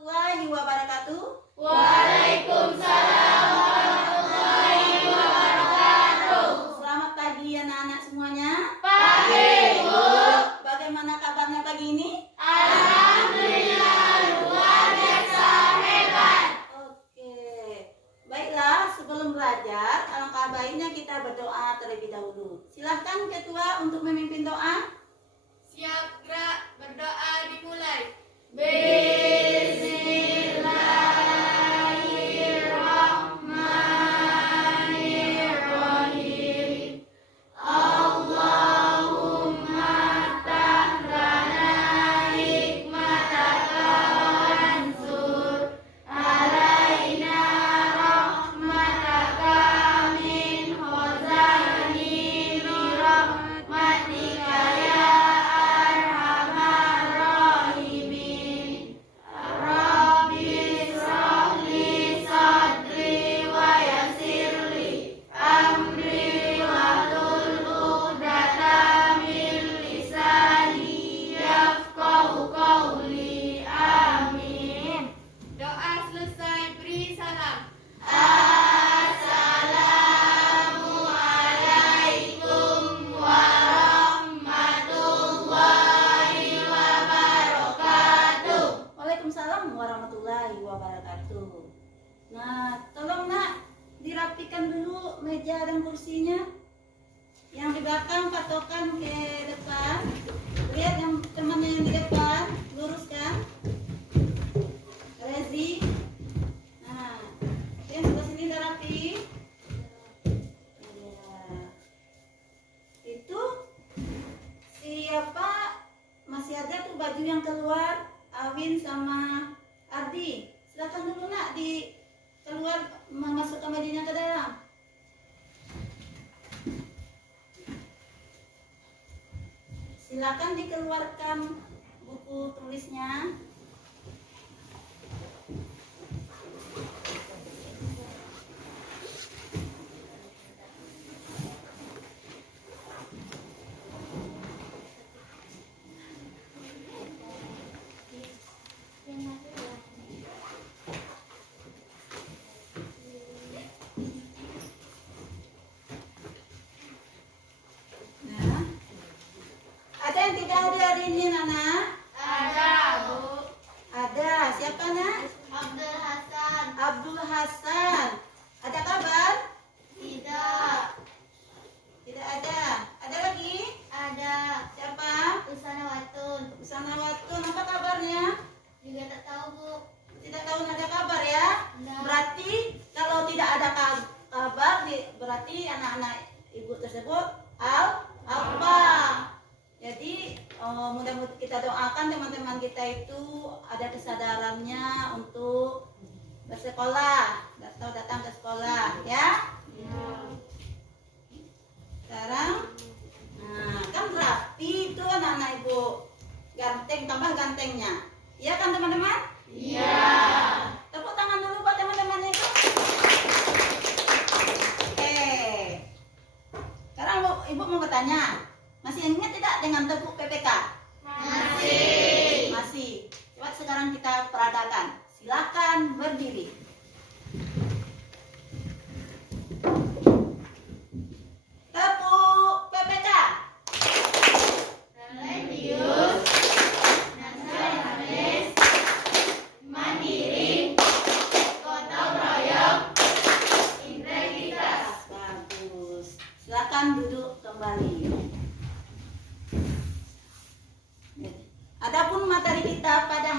Warahmatullahi wabarakatuh. Waalaikumsalam warahmatullahi wabarakatuh. Selamat pagi anak-anak semuanya. Pagi, Bu. Bagaimana kabarnya pagi ini? Alhamdulillah luar biasa hebat. Oke. Baiklah, sebelum belajar, alangkah baiknya kita berdoa terlebih dahulu. Silahkan ketua untuk memimpin doa. Siap gerak, berdoa dimulai. Bismillahirrahmanirrahim. Allahumma tahlana hikmataka wansur alaina rahmataka min khazaini rahmatika ya arhamar rahimin. Rabbi shrahli sadri wa yassirli amri wahlul 'uqdatam min lisani yafqahu qawli. Amin. Doa selesai, beri salam. Assalamualaikum warahmatullahi wabarakatuh. Waalaikumsalam warahmatullahi wabarakatuh. Nah, tolong nak dirapikan dulu meja dan kursinya. Yang di belakang patokan ke depan. Lihat yang temannya yang di depan, luruskan. Rezi. Nah, yang sebelah sini udah rapi. Ya. Itu siapa? Masih ada tuh baju yang keluar. Awin sama Ardi, silakan dulu nak di keluar memasukkan bajunya ke dalam. Silakan dikeluarkan buku tulisnya. Nah, ada yang tidak hadir hari ini, Nana? Ada, Bu. Ada. Siapa, Nak? Abdul Hasan. Abdul Hasan. Ada kabar? Tidak. Tidak ada. Ada lagi? Ada. Siapa? Usana Watun. Usana Watun. Apa kabarnya? Juga tak tahu, Bu. Tidak tahu, ada kabar ya? Tidak. Berarti kalau tidak ada kabar, berarti anak-anak ibu tersebut apa? Jadi mudah-mudahan kita doakan teman-teman kita itu ada kesadarannya untuk bersekolah, datang ke sekolah, ya. Sekarang, nah kan rapi itu anak-anak ibu, ganteng tambah gantengnya, iya kan teman-teman? Iya. Tepuk tangan dulu buat teman-teman itu. Oke. Sekarang ibu mau bertanya, masih ingat tidak dengan tepuk PPK? Masih. Masih. Coba sekarang kita peragakan. Silakan berdiri. Tepuk PPK. Religius, nasionalis, mandiri, gotong royong, integritas. Bagus. Silakan duduk kembali. Adapun materi kita pada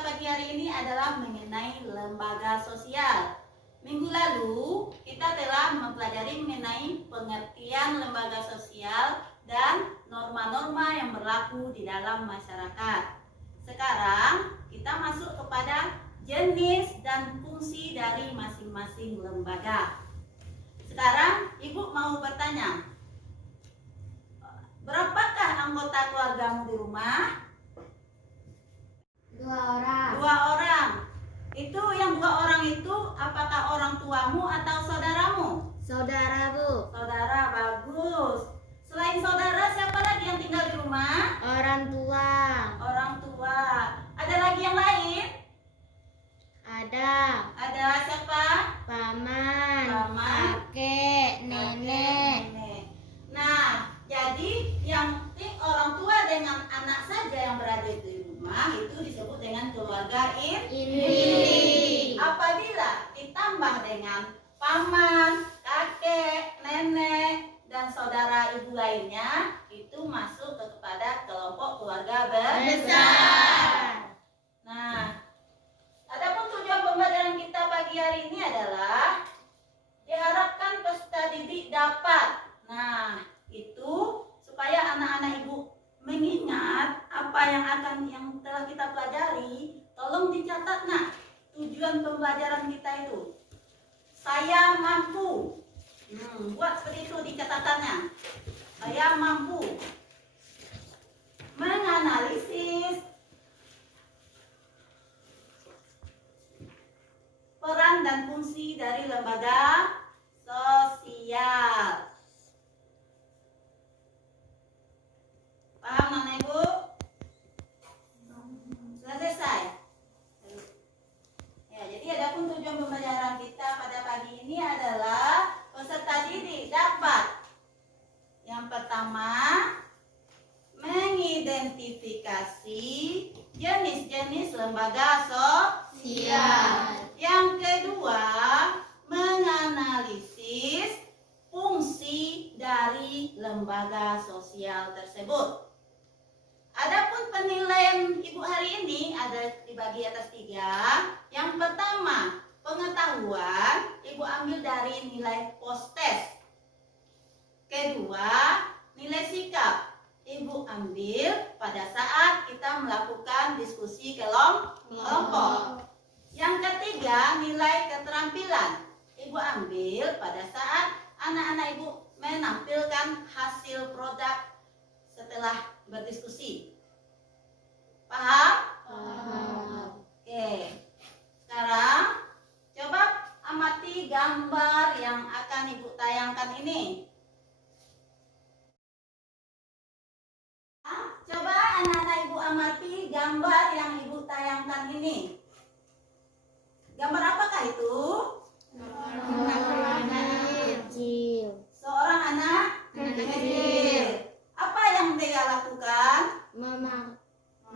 pagi hari ini adalah mengenai lembaga sosial. Minggu lalu kita telah mempelajari mengenai pengertian lembaga sosial dan norma-norma yang berlaku di dalam masyarakat. Sekarang kita masuk kepada jenis dan fungsi dari masing-masing lembaga. Sekarang ibu mau bertanya, berapakah anggota keluargamu di rumah? 2 orang. 2 orang. Itu yang 2 orang itu apakah orang tuamu atau saudaramu? Saudara, Bu. Saudara, bagus. Selain saudara, siapa lagi yang tinggal di rumah? Orang tua. Orang tua. Ada lagi yang lain? di rumah itu disebut dengan keluarga Inti. Apabila ditambah dengan paman, kakek, nenek, dan saudara ibu lainnya, itu masuk kepada kelompok keluarga Besar. Nah, adapun tujuan pembelajaran kita pagi hari ini adalah diharapkan peserta didik dapat. Nah, itu supaya anak-anak ibu mengingat apa yang telah kita pelajari. Tolong dicatat, nak. Tujuan pembelajaran kita itu. Saya mampu. Buat seperti itu di catatannya. Saya mampu menganalisis peran dan fungsi dari lembaga sosial. Paham, Nana Ibu? Sudah selesai? Ya, jadi adapun tujuan pembelajaran kita pada pagi ini adalah peserta didik dapat yang pertama mengidentifikasi jenis-jenis lembaga sosial. Yang kedua, menganalisis fungsi dari lembaga sosial tersebut. Adapun penilaian ibu hari ini ada dibagi atas 3. Yang pertama, pengetahuan ibu ambil dari nilai post-test. Kedua, nilai sikap ibu ambil pada saat kita melakukan diskusi kelompok. Yang ketiga, nilai keterampilan ibu ambil pada saat anak-anak ibu menampilkan hasil produk setelah berdiskusi. Paham? Paham. Oke. Sekarang coba amati gambar yang akan ibu tayangkan ini. Coba anak-anak ibu amati gambar yang ibu tayangkan ini. Gambar apakah itu? Kecil. Seorang anak kecil. Apa yang dia lakukan?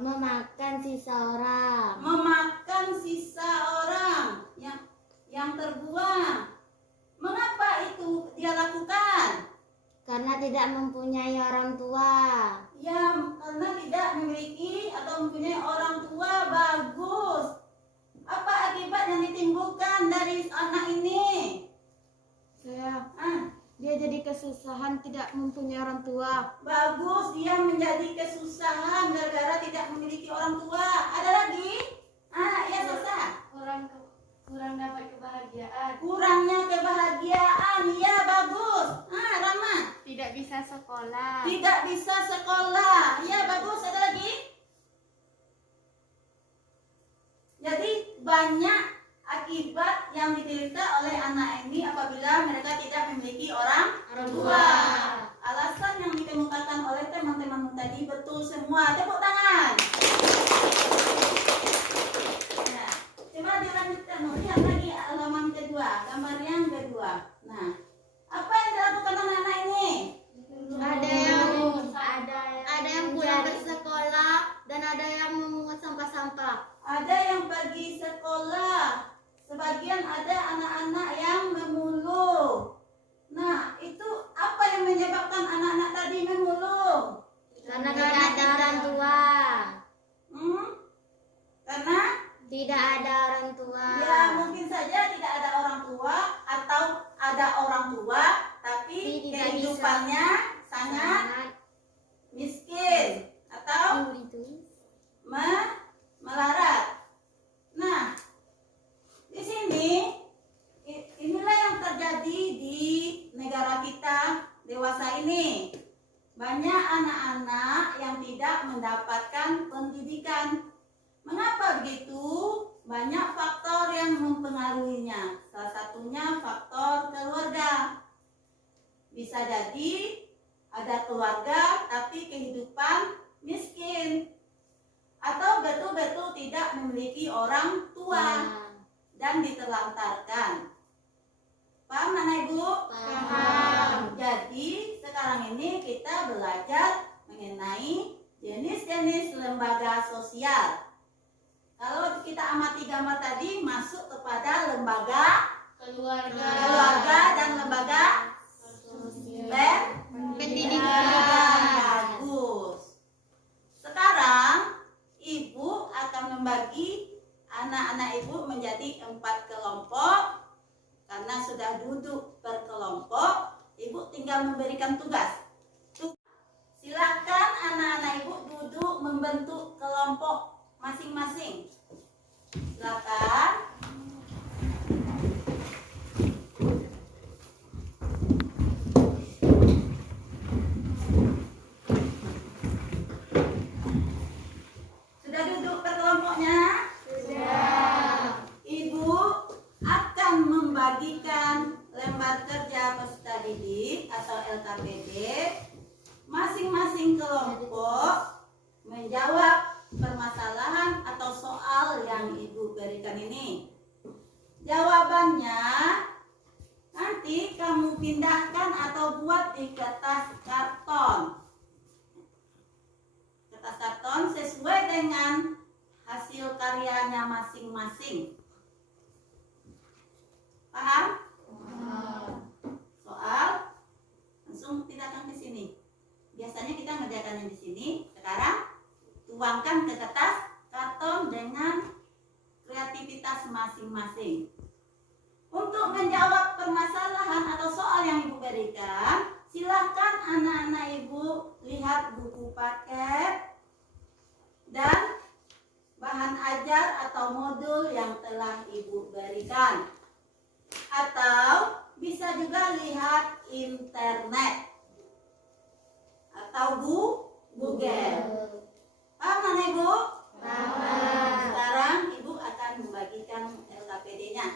Memakan sisa orang. Memakan sisa orang yang terbuang. Mengapa itu dia lakukan? Karena tidak mempunyai orang tua. Ya, karena tidak memiliki atau mempunyai orang tua. Bagus. Apa akibat yang ditimbulkan dari anak ini? Dia jadi kesusahan tidak mempunyai orang tua. Bagus, dia menjadi kesusahan gara-gara tidak memiliki orang tua. Ada lagi? Ya susah. Kurang dapat kebahagiaan. Kurangnya kebahagiaan. Ya bagus. Rama. Tidak bisa sekolah. Tidak bisa sekolah. Ya bagus. Ada lagi? Jadi banyak akibat yang diderita oleh anak ini apabila mereka tidak memiliki orang tua. Alasan yang dikemukakan oleh teman-temanmu tadi betul semua. Tepuk tangan. Nah, coba dilanjutkan. Lihat lagi halaman kedua, gambar yang kedua. Nah, apa yang dilakukan anak-anak ini? Ada yang pulang ke sekolah dan ada yang memungut sampah-sampah. Ada yang pergi sekolah. Sebagian ada anak-anak yang memulung. Nah, itu apa yang menyebabkan anak-anak tadi memulung? Karena tidak ada orang tua. Karena Tidak ada orang tua. ya mungkin saja tidak ada orang tua atau ada orang tua tapi Tidak kehidupannya sangat miskin atau melarat. Nah, di sini inilah yang terjadi di negara kita dewasa ini. Banyak anak-anak yang tidak mendapatkan pendidikan. Mengapa begitu? Banyak faktor yang mempengaruhinya. Salah satunya faktor keluarga. Bisa jadi ada keluarga tapi kehidupan miskin. Atau betul-betul tidak memiliki orang tua dan diterlantarkan. Paham anak ibu? Paham. Jadi sekarang ini kita belajar mengenai Jenis-jenis lembaga sosial. Kalau kita amati gambar tadi, masuk kepada lembaga keluarga dan lembaga pendidikan. Bagus. Sekarang ibu akan membagi anak-anak ibu menjadi 4 kelompok. Karena sudah duduk berkelompok, ibu tinggal memberikan tugas. Silakan anak-anak ibu duduk membentuk kelompok masing-masing. Silakan. Sudah duduk berkelompoknya? Sudah. Ibu akan membagikan lembar kerja peserta didik atau LKPD. Masing-masing kelompok menjawab permasalahan atau soal yang ibu berikan ini. Jawabannya nanti kamu pindahkan atau buat di kertas karton. Kertas karton sesuai dengan hasil karyanya masing-masing. Paham? Soal langsung pindahkan ke sini. Biasanya kita ngerjakan di sini. Sekarang tuangkan ke kertas karton dengan kreativitas masing-masing. Untuk menjawab permasalahan atau soal yang ibu berikan, silakan anak-anak ibu lihat buku paket dan bahan ajar atau modul yang telah ibu berikan. Atau bisa juga lihat internet atau Google. Paham mana ibu? Paham. Sekarang ibu akan membagikan LKPD-nya.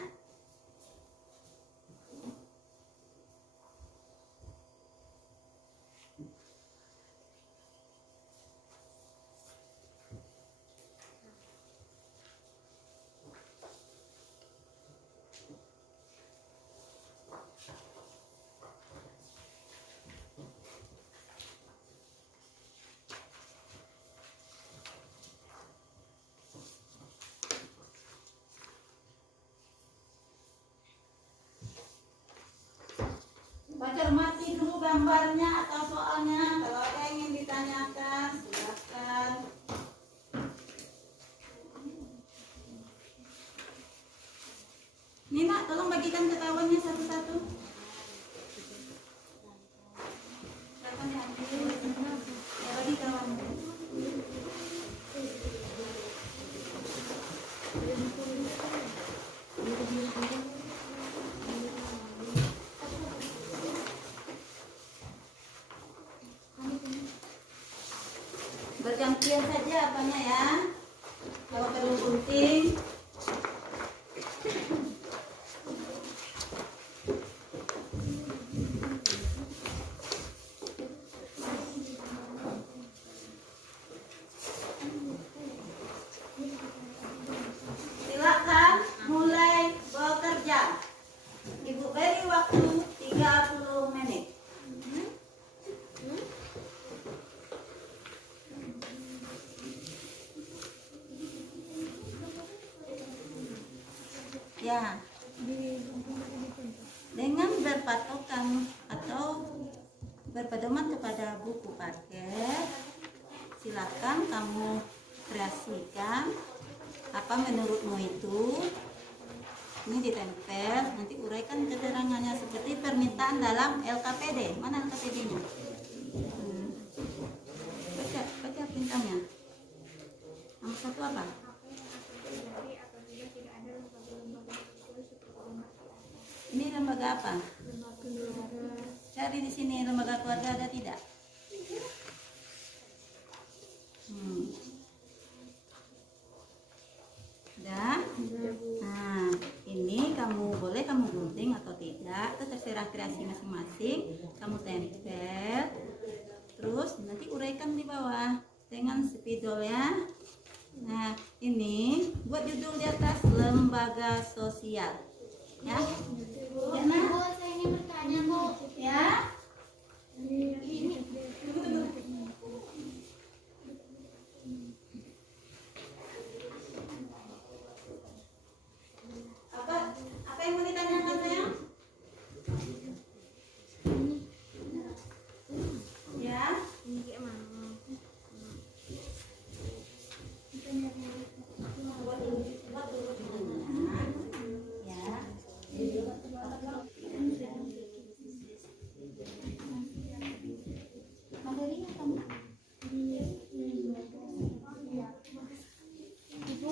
Cermati dulu gambarnya atau soalnya. Kalau ada yang ingin ditanyakan, silakan. Nina, tolong bagikan ke kawannya satu-satu. Silakan diambil. Ya, bagi kawannya. Bergantian saja apanya ya. Kalau perlu gunting. Silakan mulai bekerja. Ibu beri waktu 30 menit. Ya, dengan berpatokan atau berpedoman kepada buku paket, silakan kamu kreasikan apa menurutmu itu. Ini ditempel, nanti uraikan keterangannya seperti permintaan dalam LKPD. Mana LKPD-nya? Baca perintahnya. Nomor 1 apa? Ini lembaga apa? Cari di sini lembaga keluarga ada tidak? Ada. Nah, ini boleh kamu gunting atau tidak, itu terserah kreasi masing-masing. Kamu tempel, terus nanti uraikan di bawah dengan spidol ya. Nah, ini buat judul di atas lembaga sosial. Ya. Ya, nah. Bu, saya ini bertanya, Bu. Ya. Ya. Materinya kamu. Ibu,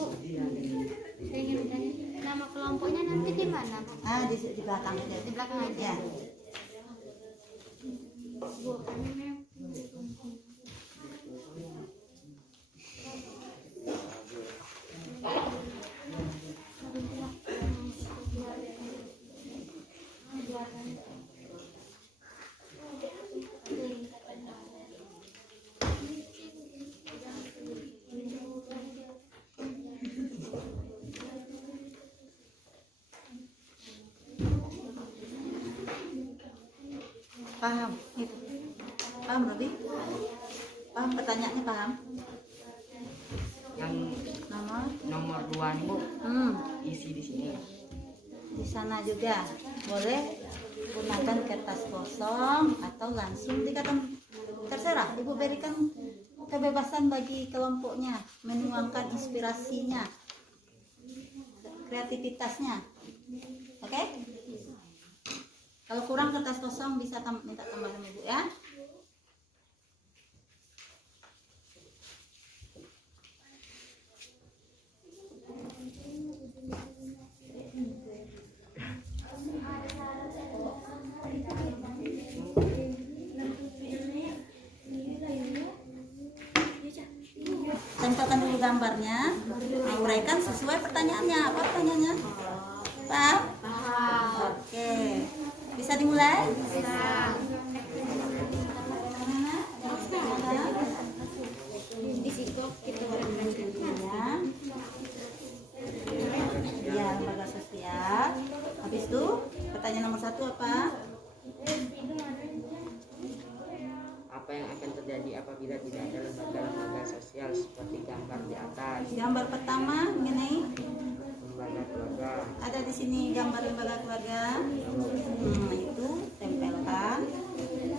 saya ingin bertanya, nama kelompoknya nanti di mana, Bu? Di belakang aja. Di belakang aja. Ya. Bu, kami Paham? Itu. Paham, Robi? Paham pertanyaannya, paham? Yang nomor 2 nih Bu, isi di sini. Di sana juga boleh gunakan kertas kosong atau langsung dikatakan, terserah. Ibu berikan kebebasan bagi kelompoknya menuangkan inspirasinya, kreativitasnya. Oke? Kalau kurang kertas kosong bisa minta tambahan Ibu ya. Tempelkan dulu gambarnya, uraikan sesuai pertanyaannya. Apa pertanyaannya? Paham? Oke. Bisa dimulai? Ya, lembaga sosial. Habis itu pertanyaan nomor 1 apa? Apa yang akan terjadi apabila tidak ada lembaga-lembaga sosial seperti gambar di atas? Gambar pertama mengenai Lembaga keluarga. ada di sini gambar lembaga keluarga. Itu tempelkan.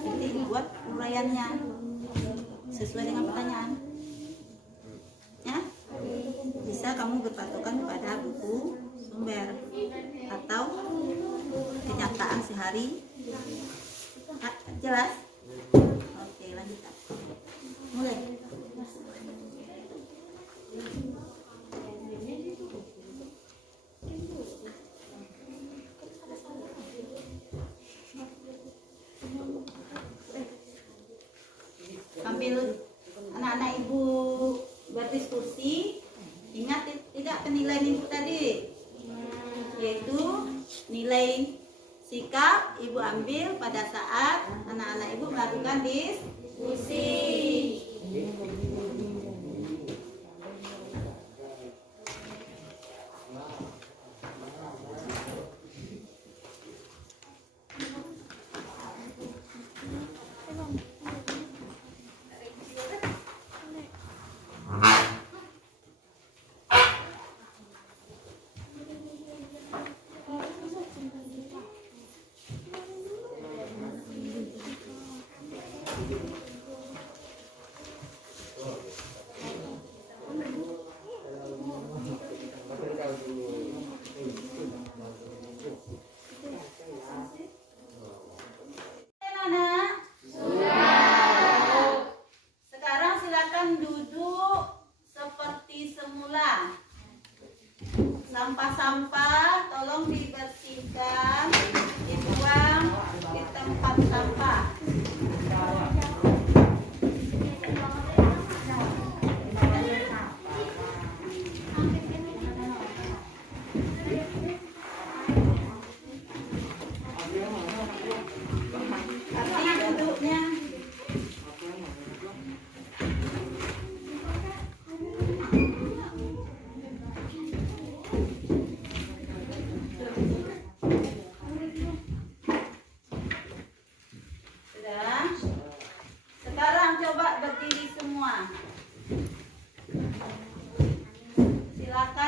Nanti buat uraiannya sesuai dengan pertanyaan. Ya, bisa kamu berpatokan pada buku sumber atau kenyataan sehari. Jelas? Oke, lanjutkan. Mulai. Sambil anak-anak ibu berdiskusi, ingat tidak penilaian ibu tadi, yaitu nilai sikap ibu ambil pada saat anak-anak ibu melakukan diskusi. Sekarang silakan duduk seperti semula. Sampah-sampah tolong dibersihkan, dibuang di tempat sampah. Arti duduknya. Sudah. Sekarang coba berdiri semua. Silakan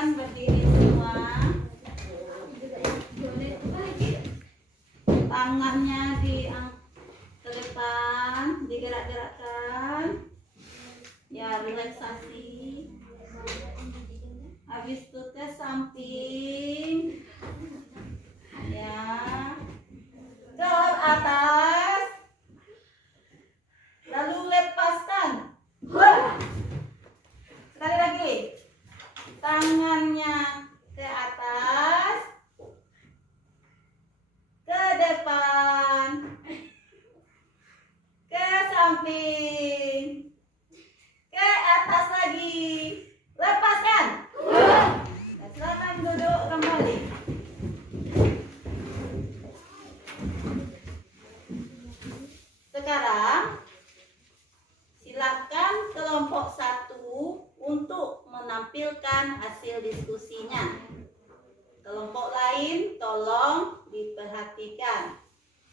menampilkan hasil diskusinya. Kelompok lain tolong diperhatikan.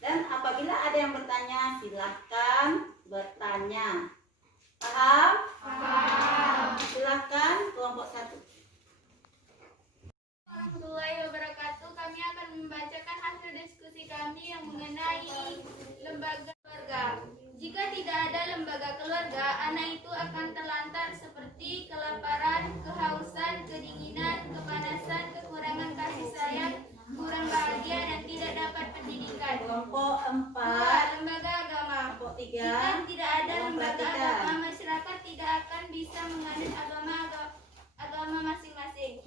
Dan apabila ada yang bertanya, silahkan bertanya. Paham? Paham. Silahkan kelompok 1. Warahmatullahi wabarakatuh. Kami akan membacakan hasil diskusi kami yang mengenai lembaga keluarga. Jika tidak ada lembaga keluarga, anak itu akan terlantar seperti kelaparan, kehausan, kedinginan, kepanasan, kekurangan kasih sayang, kurang bahagia, dan tidak dapat pendidikan. Kelompok 4. Lembaga agama. Kelompok 3. Jika tidak ada lembaga Perhatikan. agama, masyarakat tidak akan bisa menganut agama masing-masing.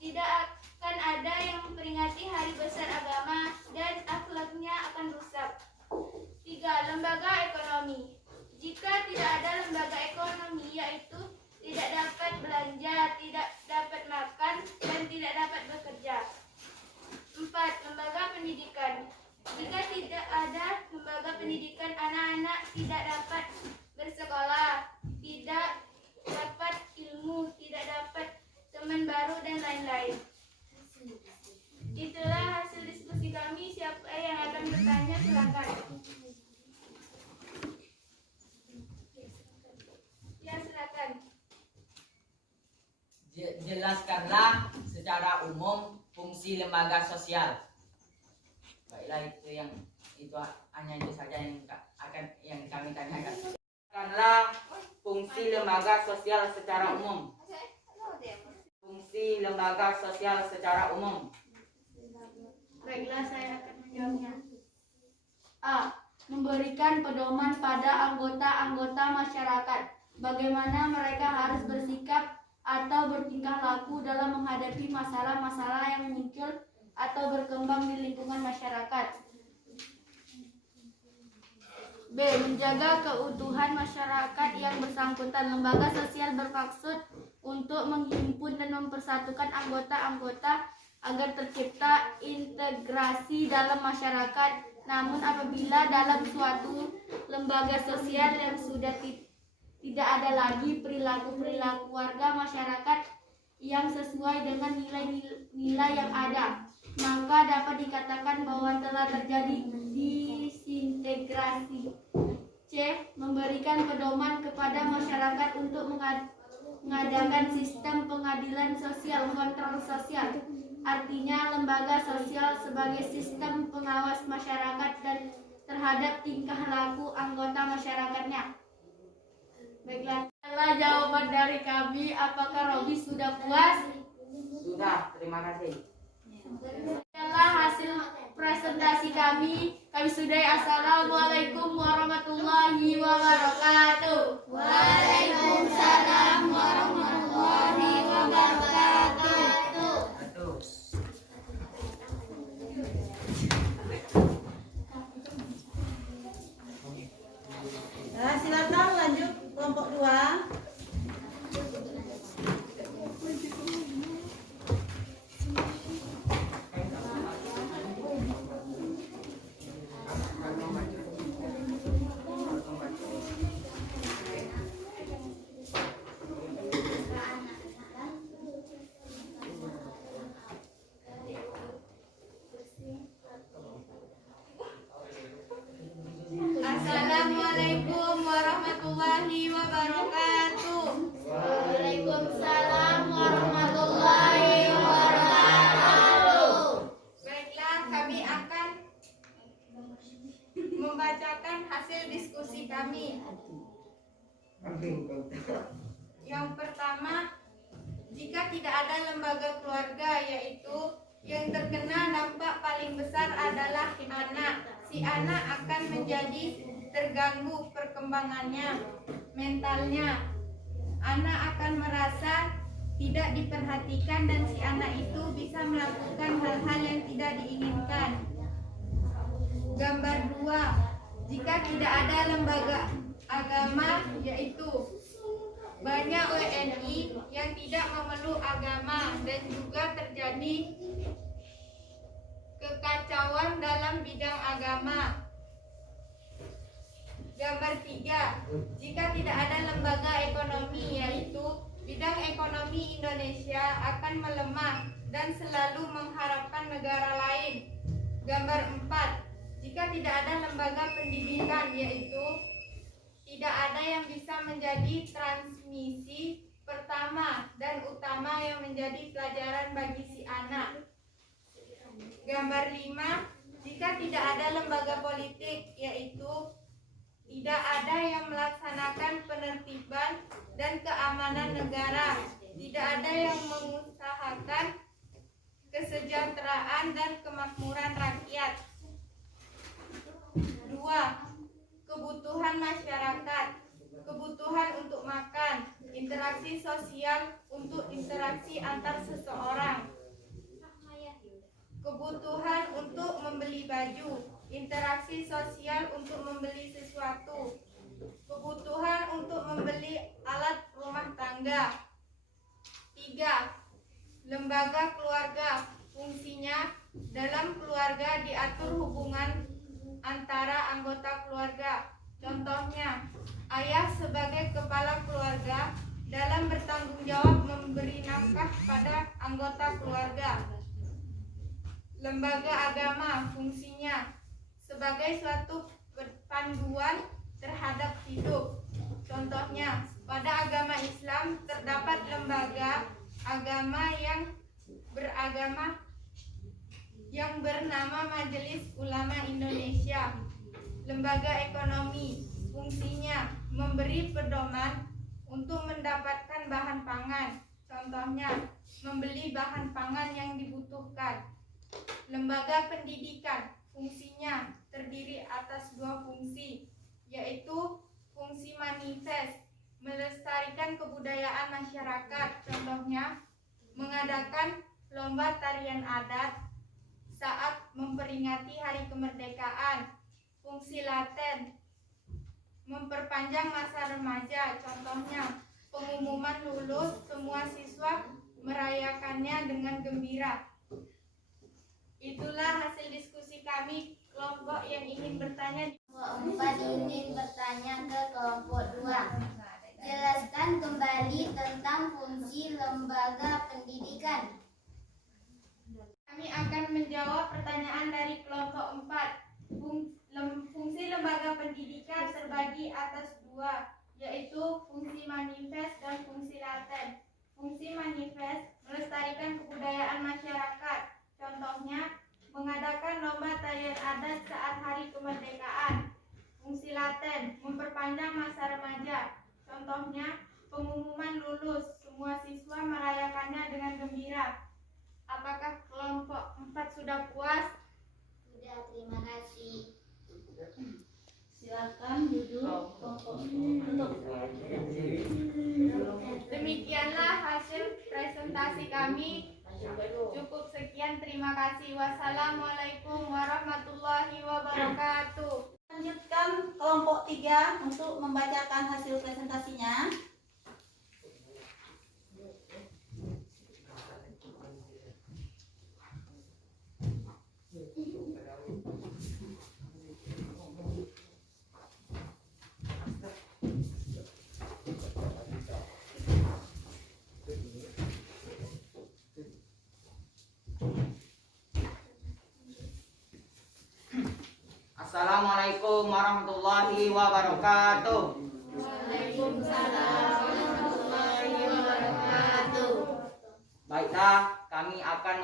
Tidak akan ada yang memperingati hari besar agama dan akhlaknya akan rusak. 3. Lembaga ekonomi. Jika tidak ada lembaga ekonomi, yaitu tidak dapat belanja, tidak dapat makan, dan tidak dapat bekerja. 4. Lembaga pendidikan. Jika tidak ada lembaga pendidikan, anak-anak tidak dapat bersekolah, tidak dapat ilmu, tidak dapat teman baru, dan lain-lain. Itulah hasil diskusi kami. Siapa yang akan bertanya, silakan. Ya, silakan. Jelaskanlah secara umum fungsi lembaga sosial. Baiklah, itu hanya itu saja yang kami tanyakan. Jelaskanlah fungsi lembaga sosial secara umum. Fungsi lembaga sosial secara umum. Baiklah, saya akan menjawabnya. A. Memberikan pedoman pada anggota-anggota masyarakat bagaimana mereka harus bersikap atau bertingkah laku dalam menghadapi masalah-masalah yang muncul atau berkembang di lingkungan masyarakat. B. Menjaga keutuhan masyarakat yang bersangkutan. Lembaga sosial bermaksud untuk menghimpun dan mempersatukan anggota-anggota agar tercipta integrasi dalam masyarakat. Namun apabila dalam suatu lembaga sosial yang sudah tidak ada lagi perilaku-perilaku warga masyarakat yang sesuai dengan nilai-nilai yang ada, maka dapat dikatakan bahwa telah terjadi disintegrasi. C. Memberikan pedoman kepada masyarakat untuk mengadakan sistem pengadilan sosial, kontrol sosial. Artinya lembaga sosial sebagai sistem pengawas masyarakat dan terhadap tingkah laku anggota masyarakatnya. Baiklah, setelah jawaban dari kami, apakah Robi sudah puas? Sudah, terima kasih. Setelah hasil presentasi kami sudahi. Assalamualaikum warahmatullahi wabarakatuh. Waalaikumsalam warahmatullahi wabarakatuh. Nah, silakan lanjut kelompok 2. Assalamualaikum warahmatullahi wabarakatuh. Waalaikumsalam warahmatullahi wabarakatuh. Baiklah, kami akan membacakan hasil diskusi kami. Yang pertama, jika tidak ada lembaga keluarga, yaitu yang terkena dampak paling besar adalah anak. Si anak akan menjadi terganggu perkembangannya, mentalnya. Anak akan merasa tidak diperhatikan dan si anak itu bisa melakukan hal-hal yang tidak diinginkan. Gambar 2. Jika tidak ada lembaga agama, yaitu banyak WNI yang tidak memeluk agama dan juga terjadi kekacauan dalam bidang agama. Gambar 3. Jika tidak ada lembaga ekonomi, yaitu bidang ekonomi Indonesia akan melemah dan selalu mengharapkan negara lain. Gambar 4. Jika tidak ada lembaga pendidikan, yaitu tidak ada yang bisa menjadi transmisi pertama dan utama yang menjadi pelajaran bagi si anak. Gambar 5. Jika tidak ada lembaga politik, yaitu tidak ada yang melaksanakan penertiban dan keamanan negara, tidak ada yang mengusahakan kesejahteraan dan kemakmuran rakyat. 2. Kebutuhan masyarakat, kebutuhan untuk makan, interaksi sosial untuk interaksi antar seseorang, kebutuhan untuk membeli baju, interaksi sosial untuk membeli sesuatu, kebutuhan untuk membeli alat rumah tangga. 3. Lembaga keluarga, fungsinya dalam keluarga diatur hubungan antara anggota keluarga. Contohnya, ayah sebagai kepala keluarga dalam bertanggung jawab memberi nafkah pada anggota keluarga. Lembaga agama, fungsinya sebagai suatu panduan terhadap hidup. Contohnya, pada agama Islam terdapat lembaga agama yang bernama Majelis Ulama Indonesia. Lembaga ekonomi, fungsinya memberi pedoman untuk mendapatkan bahan pangan. Contohnya, membeli bahan pangan yang dibutuhkan. Lembaga pendidikan, fungsinya terdiri atas 2 fungsi, yaitu fungsi manifest, melestarikan kebudayaan masyarakat. Contohnya, mengadakan lomba tarian adat saat memperingati hari kemerdekaan. Fungsi laten, memperpanjang masa remaja. Contohnya, pengumuman lulus, semua siswa merayakannya dengan gembira. Itulah hasil diskusi kami. Kelompok yang ingin bertanya, Kelompok 4 ingin bertanya ke kelompok 2. Jelaskan kembali tentang fungsi lembaga pendidikan. kami akan menjawab pertanyaan dari kelompok 4. Fungsi lembaga pendidikan terbagi atas 2, yaitu fungsi manifest dan fungsi laten. Fungsi manifest melestarikan kebudayaan masyarakat. Contohnya, mengadakan lomba tarian adat saat hari kemerdekaan. Fungsi laten, memperpanjang masa remaja. Contohnya, pengumuman lulus, semua siswa merayakannya dengan gembira. Apakah kelompok 4 sudah puas? Sudah, terima kasih. Silakan duduk kelompok tutup. Demikianlah hasil presentasi kami. Cukup sekian, terima kasih. Wassalamualaikum warahmatullahi wabarakatuh. Lanjutkan kelompok 3 untuk membacakan hasil presentasinya. Assalamualaikum warahmatullahi wabarakatuh. Waalaikumsalam warahmatullahi wabarakatuh. Baiklah, kami akan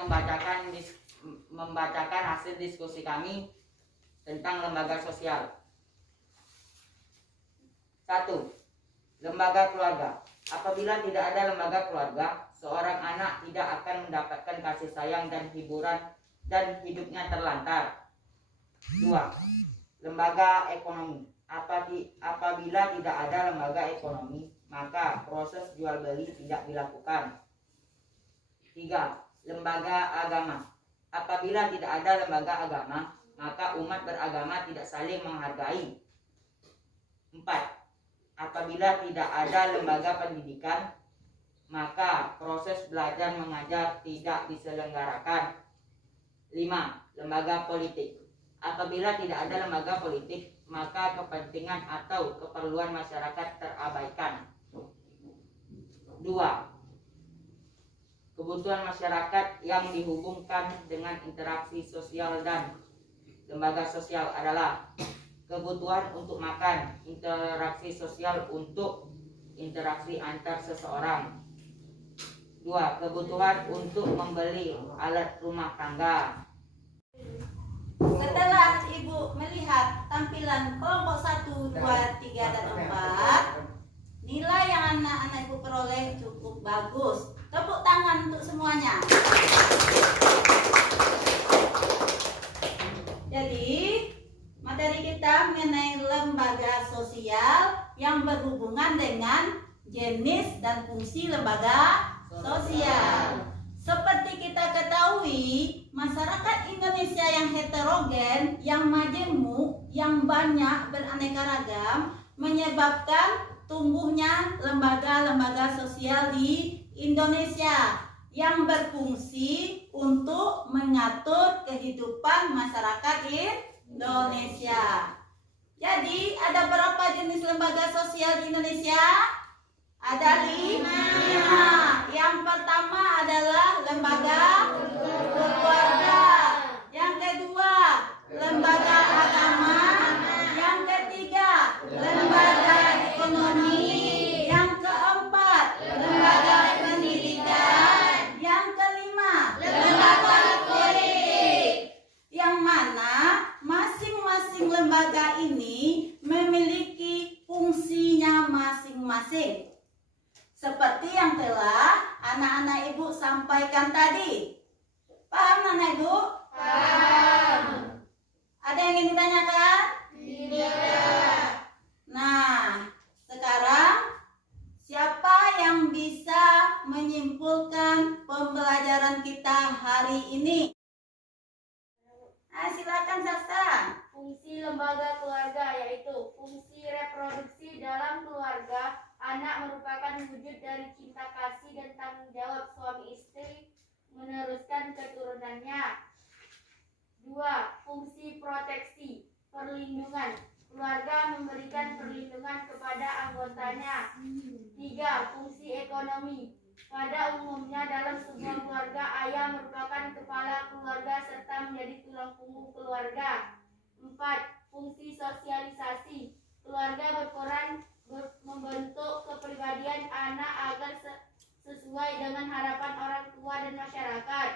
membacakan hasil diskusi kami tentang lembaga sosial. 1. Lembaga keluarga. Apabila tidak ada lembaga keluarga, seorang anak tidak akan mendapatkan kasih sayang dan hiburan dan hidupnya terlantar. 2. Lembaga ekonomi. Apabila tidak ada lembaga ekonomi, maka proses jual beli tidak dilakukan. 3. Lembaga agama. Apabila tidak ada lembaga agama, maka umat beragama tidak saling menghargai. 4. Apabila tidak ada lembaga pendidikan, maka proses belajar mengajar tidak diselenggarakan. 5. Lembaga politik. Apabila tidak ada lembaga politik, maka kepentingan atau keperluan masyarakat terabaikan. 2. 2. Kebutuhan masyarakat yang dihubungkan dengan interaksi sosial dan lembaga sosial adalah kebutuhan untuk makan, interaksi sosial untuk interaksi antar seseorang. 2. Kebutuhan untuk membeli alat rumah tangga. Setelah Ibu melihat tampilan kelompok 1, 2, 3, dan 4, nilai yang anak-anak Ibu peroleh cukup bagus. Tepuk tangan untuk semuanya. Jadi, materi kita mengenai lembaga sosial yang berhubungan dengan jenis dan fungsi lembaga sosial. Seperti kita ketahui, masyarakat Indonesia yang heterogen, yang majemuk, yang banyak beraneka ragam menyebabkan tumbuhnya lembaga-lembaga sosial di Indonesia yang berfungsi untuk mengatur kehidupan masyarakat Indonesia. Jadi, ada berapa jenis lembaga sosial di Indonesia? Ada 5. Yang pertama adalah lembaga keluarga. Yang kedua, lembaga agama. Yang ketiga, lembaga ekonomi. Yang keempat, lembaga pendidikan. Yang kelima, lembaga politik. Yang mana masing-masing lembaga ini memiliki fungsinya masing-masing. Seperti yang telah anak-anak Ibu sampaikan tadi. Paham anak Ibu? Paham. Ada yang ingin ditanyakan? Tidak. Nah, sekarang siapa yang bisa menyimpulkan pembelajaran kita hari ini? Nah, silakan Sasa. Fungsi lembaga keluarga yaitu fungsi reproduksi dalam keluarga. Anak merupakan wujud dari cinta kasih dan tanggung jawab suami istri meneruskan keturunannya. 2. Fungsi proteksi, perlindungan. Keluarga memberikan perlindungan kepada anggotanya. 3. Fungsi ekonomi. Pada umumnya dalam sebuah keluarga, ayah merupakan kepala keluarga serta menjadi tulang punggung keluarga. 4. Fungsi sosialisasi. Keluarga berperan membentuk kepribadian anak agar sesuai dengan harapan orang tua dan masyarakat.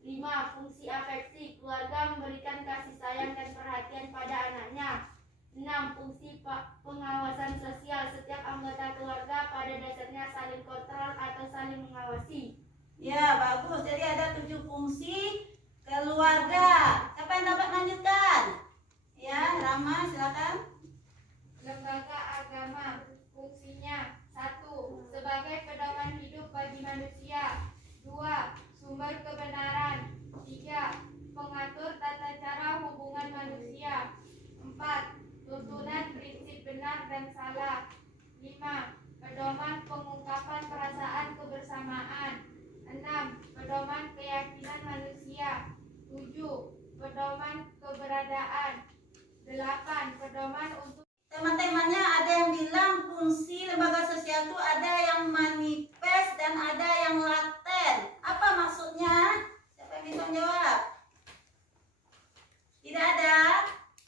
5. Fungsi afeksi. Keluarga memberikan kasih sayang dan perhatian pada anaknya. 6. Fungsi pengawasan sosial. Setiap anggota keluarga pada dasarnya saling kontrol atau saling mengawasi. Ya, bagus. Jadi ada 7 fungsi keluarga. Siapa yang dapat lanjutkan? Ya, Rama, silakan. Lembaga agama. Fungsinya: 1. Sebagai pedoman hidup bagi manusia. 2. Sumber kebenaran. 3. Pengatur tata cara hubungan manusia. 4. Tuntunan prinsip benar dan salah. 5. Pedoman pengungkapan perasaan kebersamaan. 6. Pedoman keyakinan manusia. 7. Pedoman keberadaan. 8. Pedoman untuk Teman-temannya ada yang bilang fungsi lembaga sosial itu ada yang manifest dan ada yang laten. Apa maksudnya? Siapa yang bisa menjawab? Tidak ada.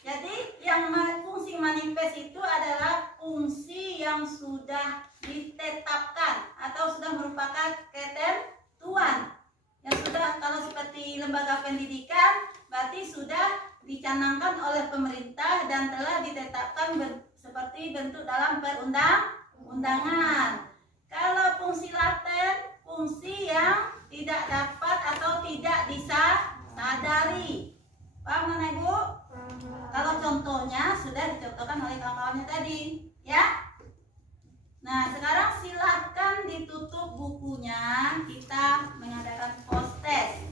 Jadi yang fungsi manifest itu adalah fungsi yang sudah ditetapkan atau sudah merupakan ketentuan. Yang sudah, kalau seperti lembaga pendidikan berarti sudah dicanangkan oleh pemerintah dan telah ditetapkan seperti bentuk dalam perundang-undangan. Kalau fungsi laten, fungsi yang tidak dapat atau tidak disadari. Paham kan Ibu? Kalau contohnya sudah dicontohkan oleh kawan-kawannya tadi, ya. Nah, sekarang silakan ditutup bukunya. Kita mengadakan post test.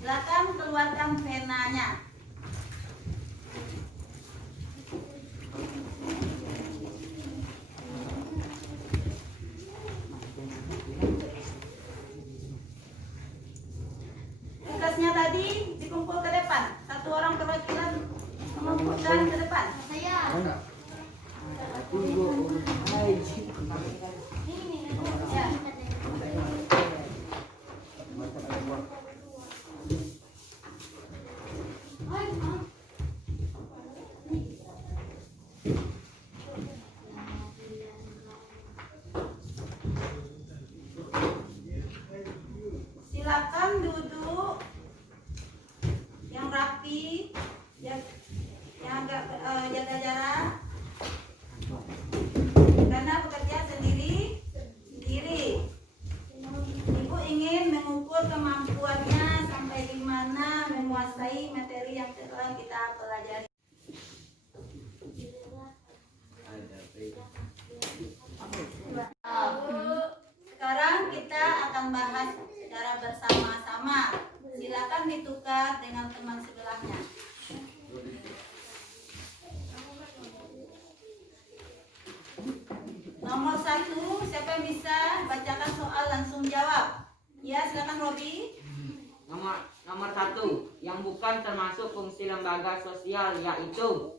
Silakan keluarkan penanya. Tugasnya tadi dikumpul ke depan. Satu orang perwakilan mengumpulkan ke depan. Saya. Ya. Silakan duduk yang rapi, yang agak jaga jarak. Karena bekerja sendiri. Ibu ingin mengukur kemampuannya sampai di mana menguasai materi yang telah kita pelajari. Sekarang kita akan bahas secara bersama-sama. Silakan ditukar dengan teman sebelahnya. Nomor 1, siapa yang bisa bacakan soal langsung jawab? Ya, silakan Robi. Nomor 1, yang bukan termasuk fungsi lembaga sosial yaitu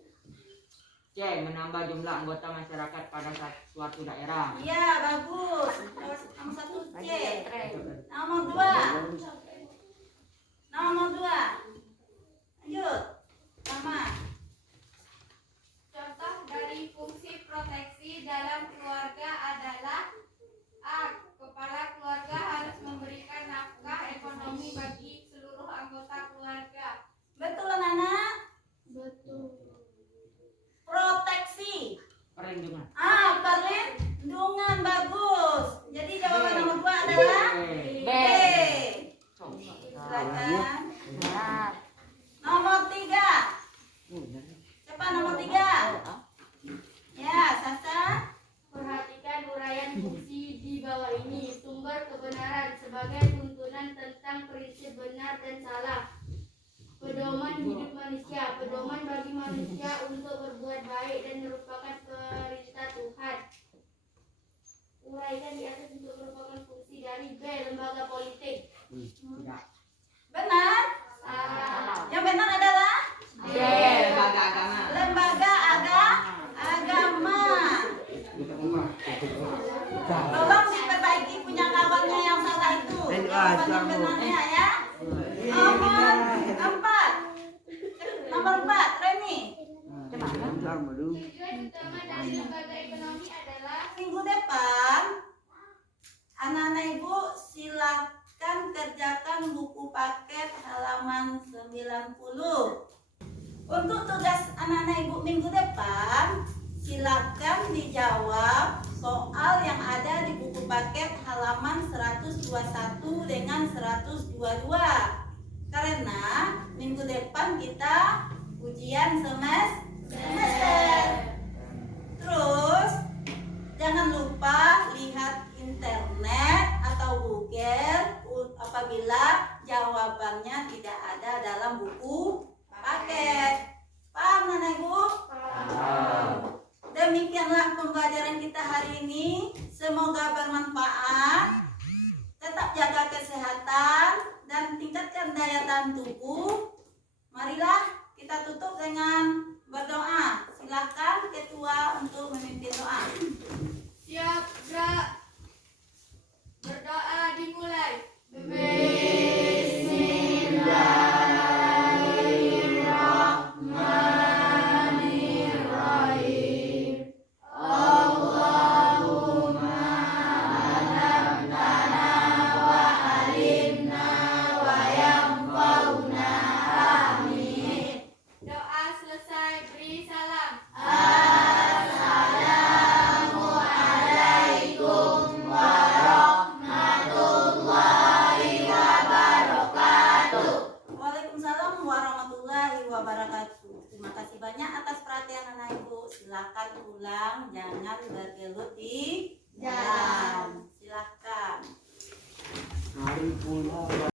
C. Menambah jumlah anggota masyarakat pada suatu daerah. Iya, bagus. Nomor 1 C. Nomor 2. Lanjut. Sama. Contoh dari fungsi proteksi dalam keluarga adalah A. Kepala keluarga harus memberikan nafkah ekonomi bagi seluruh anggota keluarga. Betul, anak? Betul. Proteksi. Perlindungan. Perlindungan, bagus. Jadi jawaban nomor 2 adalah B. B. Silakan. Nomor 3. Siapa nomor 3? Ya, Sasa. Perhatikan uraian fungsi di bawah ini. Sumber kebenaran sebagai tuntunan tentang prinsip benar dan salah. Pedoman hidup manusia. Pedoman bagi manusia untuk berbuat baik dan merupakan perintah Tuhan. Uraikan di atas untuk merupakan fungsi dari B. Lembaga politik. Tidak. Benar? Salah. Yang benar adalah D. Lembaga agama. lembaga agama. Tolong diperbaiki punya kawannya yang salah itu. Jawaban yang benarnya ya. Nomor 4, Reni. Tujuan utama dari lembaga ekonomi adalah Minggu depan anak-anak ibu silakan kerjakan buku paket halaman 90. Untuk tugas anak-anak ibu minggu depan, silakan dijawab soal yang ada di buku paket halaman 121 dengan 122. Karena minggu depan kita ujian semester. Terus jangan lupa lihat internet atau Google apabila jawabannya tidak ada dalam buku paket. Paham, Nana Ibu? Demikianlah pembelajaran kita hari ini. Semoga bermanfaat. Tetap jaga kesehatan dan tingkatkan daya tahan tubuh. Marilah kita tutup dengan berdoa. Silakan ketua untuk memimpin doa. siap gerak. Berdoa dimulai. Doa selesai, beri salam. Waalaikumsalam warahmatullahi wabarakatuh. Terima kasih banyak atas perhatian anak ibu. Silakan pulang, jangan bergelut di jalan. Silakan.